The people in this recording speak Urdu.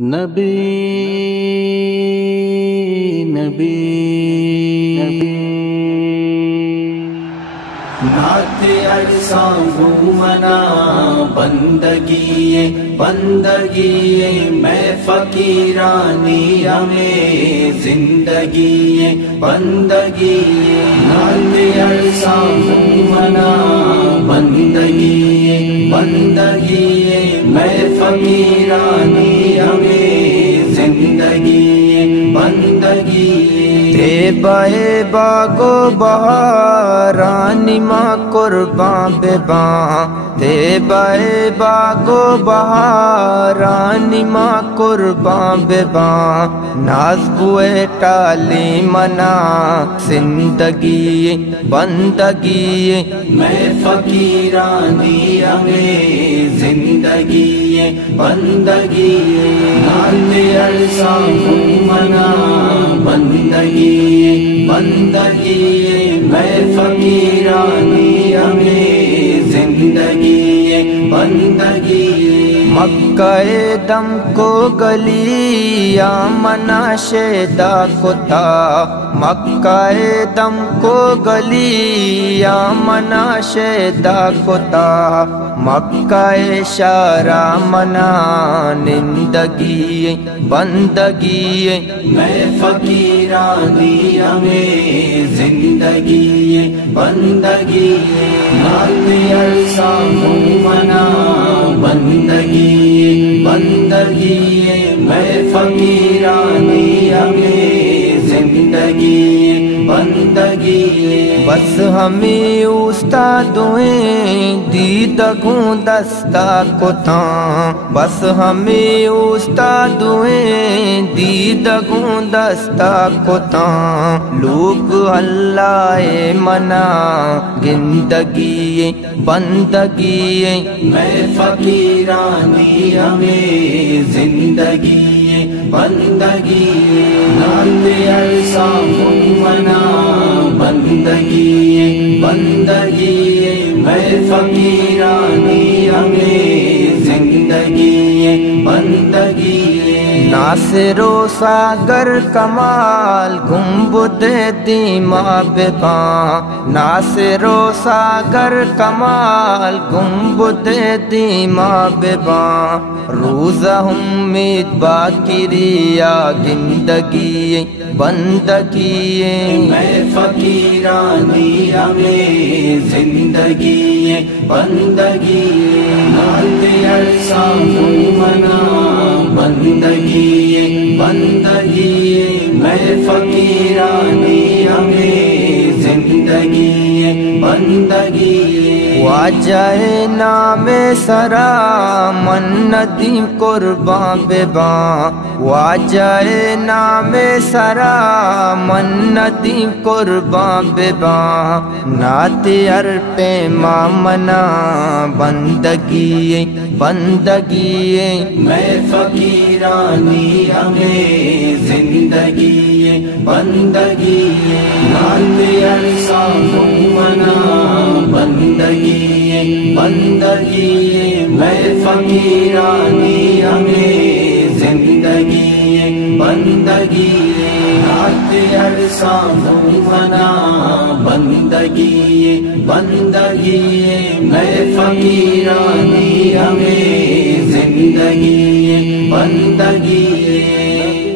نبی نبی نعت ارساں منا بندگی میں فقیرانی ہمیں زندگی بندگی نعت ارساں منا بندگی میں فقیرانی ہمیں زندگی بندگی دے بائے باغو بہارانی ماں قربان بے باں دے بائے باغو بہارانی ماں قربان بے باں ناز بوئے ٹالی منا زندگی بندگی میں فقیرانی ہمیں زندگی بندگی نعت ارساں منا بندگی میں فقیرانی ہمیں زندگی بندگی مکہ دم کو گلی یا منا شیدا کو تھا مکہ دم کو گلی یا منا شیدا کو تھا مکہ شارع منا نندگی بندگی میں فقیرانی ہمیں زندگی بندگی نعت ارساں منا بندگی میں فقیرانی ہمیں زندگی بندگی بس ہمیں استادویں دیدگوں دستا کو تھا بس ہمیں استادویں دیدگوں دستا کو تھا لوگ اللہ منا گندگی بندگی میں فقیرانی ہمیں زندگی بندگی نعت ارساں منا بندگی میں فقیرانی ہمیں زندگی بندگی ناصر و ساگر کمال گنبد دیما بے باں ناصر و ساگر کمال گنبد دیما بے باں روزہ امید باقریا گندگی بندگی میں فقیرانی ہمیں زندگی بندگی نعت ارساں منا بندگی میں فقیرانی ہمیں زندگی بندگی واجہ نام سرا من ندیم قربان بے باں واجہ نام سرا من ندیم قربان بے باں نعت پہ مامنا بندگی میں فقیرانی ہمیں زندگی بندگی نعت ارساں منا بندگی میں فقیرانی ہمیں زندگی بندگی نعت ارساں منا بندگی میں فقیرانی ہمیں زندگی بندگی